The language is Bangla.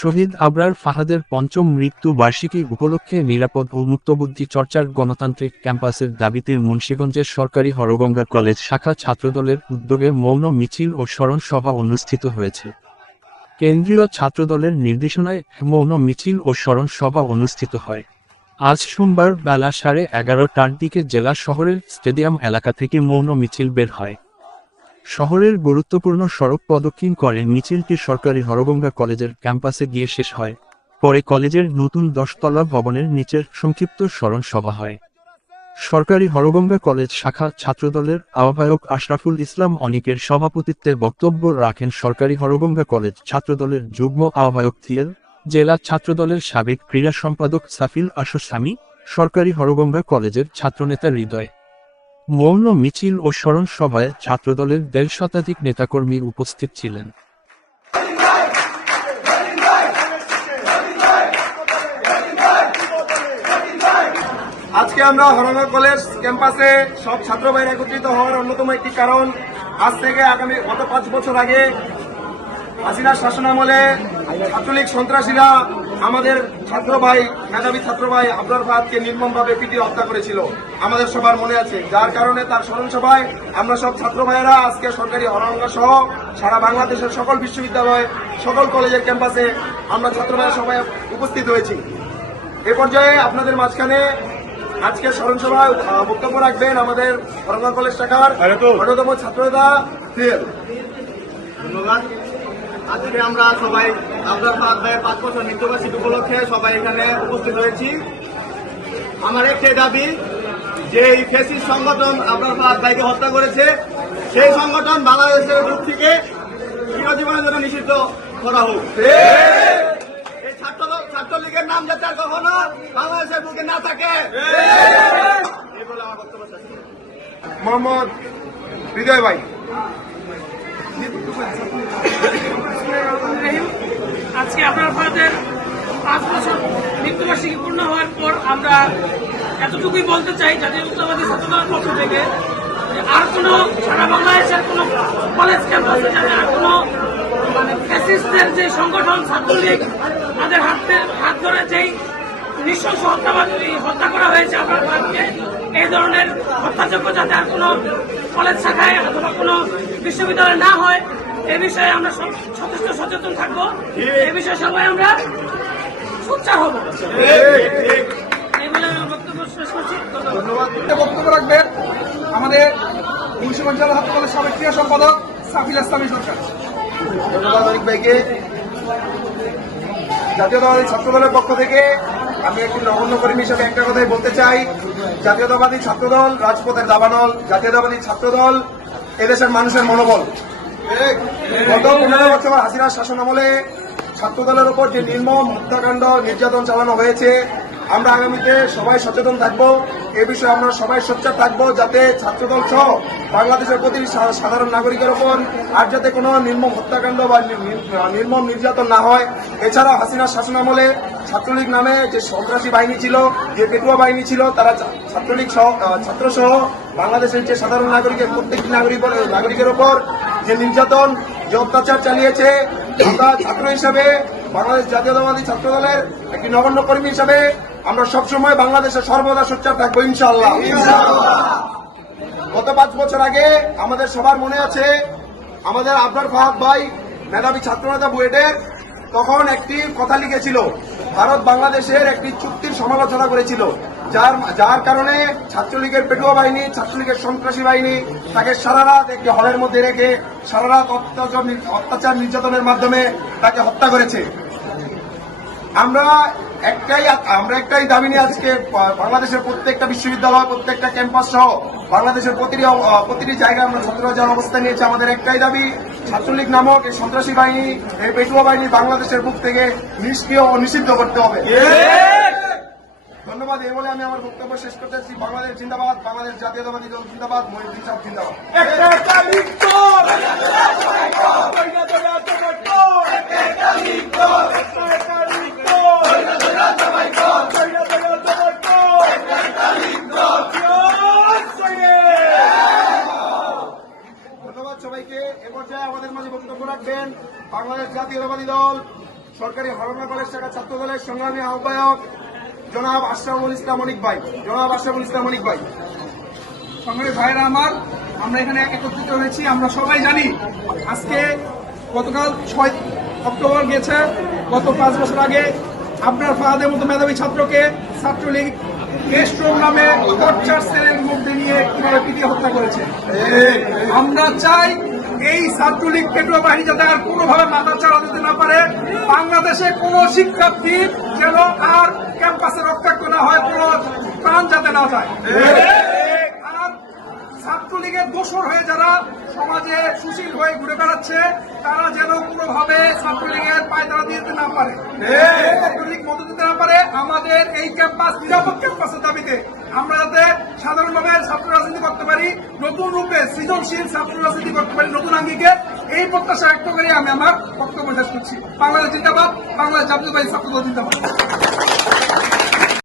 শহীদ আবরার ফাহাদের পঞ্চম মৃত্যু বার্ষিকী উপলক্ষে নিরাপদ ও মুক্তবুদ্ধি চর্চার গণতান্ত্রিক ক্যাম্পাসের দাবিতে মুন্সীগঞ্জের সরকারি হরগঙ্গা কলেজ শাখা ছাত্রদলের উদ্যোগে মৌন মিছিল ও স্মরণ সভা অনুষ্ঠিত হয়েছে। কেন্দ্রীয় ছাত্রদলের নির্দেশনায় মৌন মিছিল ও স্মরণ সভা অনুষ্ঠিত হয়। আজ সোমবার বেলা সাড়ে এগারোটার দিকে জেলা শহরের স্টেডিয়াম এলাকা থেকে মৌন মিছিল বের হয়। শহরের গুরুত্বপূর্ণ সড়ক প্রদক্ষিণ করে মিছিলটি সরকারি হরগঙ্গা কলেজের ক্যাম্পাসে গিয়ে শেষ হয়। পরে কলেজের নতুন দশতলা ভবনের নিচের সংক্ষিপ্ত স্মরণ সভা হয়। সরকারি হরগঙ্গা কলেজ শাখা ছাত্রদলের আহ্বায়ক আশরাফুল ইসলাম অনিকের সভাপতিত্বে বক্তব্য রাখেন সরকারি হরগঙ্গা কলেজ ছাত্রদলের যুগ্ম আহ্বায়ক থিয়েল জেলা ছাত্রদলের সাবেক ক্রীড়া সম্পাদক সাফিল আশর সামি সরকারি হরগঙ্গা কলেজের ছাত্রনেতা হৃদয়। মৌন মিছিল ও স্মরণ সভায় ছাত্রদলের দেড় শতাধিক নেতাকর্মী উপস্থিত ছিলেন। আজকে আমরা হরনগর কলেজ ক্যাম্পাসে সব ছাত্র ভাইরা একত্রিত হওয়ার অন্যতম একটি কারণ, আজ থেকে আগামী গত পাঁচ বছর আগে হাসিনার শাসনামলে ছাত্রলীগ সন্ত্রাসীরা আমাদের ছাত্র ভাই মেধাবী ছাত্র ভাই আবরার ফাহাদকে নির্মমভাবে পিটিয়ে হত্যা করেছিল। আমাদের সবার মনে আছে। যার কারণে তার স্মরণ সভায় আমরা সব ছাত্র ভাইয়েরা আজকে সরকারি হরঙ্গা সহ সারা বাংলাদেশের সকল বিশ্ববিদ্যালয় সকল কলেজের ক্যাম্পাসে আমরা ছাত্র ভাইয়ের সবাই উপস্থিত হয়েছি। এ পর্যায়ে আপনাদের মাঝখানে আজকে স্মরণ সভায় বক্তব্য রাখবেন আমাদের হরঙ্গা কলেজ শাখার অন্যতম ছাত্রনেতা ধন্যবাদ। আজকে আমরা সবাই আবদার ফাহাদ ভাইয়ের পাঁচ বছর মৃত্যুবার্ষিকী উপলক্ষে সবাই এখানে উপস্থিত হয়েছি আমার একটি দাবি যে এই ফেসিস সংগঠন আবদার ফাহাদ ভাইকে হত্যা করেছে, সেই সংগঠন বাংলাদেশের বুক থেকে চিরজীবনের জন্য নিষিদ্ধ করা হোক এই ছাত্র ছাত্রলীগের নাম যাতে কখনো বাংলাদেশের বুকে না থাকে। মোহাম্মদ হৃদয় ভাই। আজকে আপনার ভারতের পাঁচ বছর মৃত্যুবার্ষিকী পূর্ণ হওয়ার পর আমরা এতটুকুই বলতে চাই জাতীয়তাবাদী ছাত্রদলের পক্ষ থেকে আর কোনো সারা বাংলাদেশের কোনো কলেজ ক্যাম্পাসে যাতে আর কোনো মানে ফ্যাসিস্টদের যে সংগঠন, ছাত্রলীগ, তাদের হাতে হাত ধরে যেই নৃশংস হত্যাবাদ হত্যা করা হয়েছে আপনার ভারতকে এই ধরনের হত্যাযোগ্য যাতে আর কোনো কলেজ শাখায় অথবা কোনো বিশ্ববিদ্যালয়ে না হয় এ বিষয়ে আমরা সব যথেষ্ট সচেতন থাকব। এ বিষয়ে সবাই আমরা সোচ্চার হব। বক্তব্য রাখবেন। আমাদের মুন্সিগঞ্জ জেলা ছাত্র সাবেক ক্রিয়া সম্পাদক সাফিল ইসলামী সরকার। ধন্যবাদ অনিক ভাইকে। জাতীয়তাবাদী ছাত্র পক্ষ থেকে আমি একটি নগণ্য কর্মী হিসেবে একটা কথাই বলতে চাই। জাতীয়তাবাদী ছাত্রদল রাজপথের দাবানল। জাতীয়তাবাদী ছাত্রদল এদেশের মানুষের মনোবল। গত পনেরো বছর হাসিনার শাসন আমলে ছাত্রদলের উপর যে নির্মম হত্যাকাণ্ড, নির্যাতন চালানো হয়েছে, আমরা আগামীতে সবাই সচেতন থাকব। এ বিষয়ে আমরা সবাই সোচ্চার থাকব যাতে ছাত্রদল সহ বাংলাদেশের প্রতি সাধারণ নাগরিকের উপর আর যাতে কোনো নির্মম হত্যাকাণ্ড বা নির্মম নির্যাতন না হয়। এছাড়াও হাসিনার শাসন আমলে ছাত্রলীগ নামে যে সন্ত্রাসী বাহিনী ছিল, যে পেটুয়া বাহিনী ছিল, তারা ছাত্রলীগ সহ ছাত্র সহ বাংলাদেশের যে সাধারণ নাগরিকের, প্রত্যেকটি নাগরিক, নাগরিকের উপর যে নির্যাতন, যে অত্যাচার চালিয়েছে আমরা ছাত্র হিসাবে, বাংলাদেশ জাতীয়তাবাদী ছাত্র দলের একটি নগণ্য কর্মী হিসাবে আমরা সবসময় বাংলাদেশে সর্বদা সোচ্চার থাকব ইনশাল্লাহ গত পাঁচ বছর আগে আমাদের সবার মনে আছে, আমাদের আবরার ফাহাদ ভাই, মেধাবী ছাত্রনেতা বুয়েটের, তখন একটি কথা লিখেছিল, ভারত বাংলাদেশের একটি চুক্তির সমালোচনা করেছিল। যার যার কারণে ছাত্রলীগের পেটুয়া বাহিনী, ছাত্রলীগের সন্ত্রাসী বাহিনী তাকে সারা রাত একটি হলের মধ্যে রেখে সারা রাত অত্যাচার অত্যাচার নির্যাতনের মাধ্যমে তাকে হত্যা করেছে। আমরা একটাই আমরা একটাই দাবি নিয়ে আজকে বাংলাদেশের প্রত্যেকটা বিশ্ববিদ্যালয়, প্রত্যেকটা ক্যাম্পাস সহ বাংলাদেশের প্রতিটি প্রতিটি জায়গায় আমরা ছাত্ররা যাওয়ার অবস্থা নিয়েছি। আমাদের একটাই দাবি, ছাত্রলীগ নামক এই সন্ত্রাসী বাহিনী, এই পেটুয়া বাহিনী বাংলাদেশের বুক থেকে নিষ্ক্রিয় ও নিষিদ্ধ করতে হবে। ধন্যবাদ এই বলে আমি আমার বক্তব্য শেষ করতেছি বাংলাদেশ জিন্দাবাদ বাংলাদেশ জাতীয়তাবাদী দল জিন্দাবাদ মহিউদ্দিন সাহেব জিন্দাবাদ। ধন্যবাদ সবাইকে। এ পর্যায়ে আমাদের মাঝে বক্তব্য রাখবেন বাংলাদেশ জাতীয়তাবাদী দল সরকারি হরমা কলেজ শাখা ছাত্র দলের সংগ্রামী আহ্বায়ক জনাব আশরাফুল ইসলাম অনিক ভাই, জনাব আশরাফুল ইসলাম অনিক ভাই। সংগ্রামী ভাইরা আমার, আমরা এখানে একত্রিত হয়েছি, আমরা সবাই জানি আজকে গতকাল ছয় অক্টোবর গেছে, গত পাঁচ বছর আগে আপনার ফাহাদের মতো মেধাবী ছাত্রকে ছাত্রলীগ সেলের মধ্যে নিয়ে হত্যা আমরা চাই এই যাতে আর কোনোভাবে দিতে না পারে। বাংলাদেশে কোনো শিক্ষার্থী যেন আর ক্যাম্পাসে রক্তাক্ত না হয় কোনো প্রাণ যাতে না যায়। ছাত্রলীগের দোষর হয়ে যারা সমাজে সুশীল হয়ে ঘুরে বেড়াচ্ছে, তারা যেন কোনোভাবে ছাত্রলীগের পায়তারা দিতে না পারে। ছাত্রলীগ মদত দিতে না পারে, আমাদের এই ক্যাম্পাস, নিরাপদ ক্যাম্পাসের দাবিতে আমরা যাতে সাধারণভাবে ছাত্র রাজনীতি করতে পারি, নতুন রূপে সৃজনশীল ছাত্র রাজনীতি করতে পারি, নতুন আঙ্গিকে, এই প্রত্যাশা ব্যক্ত করে আমি আমার বক্তব্য শেষ করছি। বাংলাদেশ জিন্দাবাদ, বাংলাদেশ জাতীয়তাবাদী ছাত্র দল জিন্দাবাদ।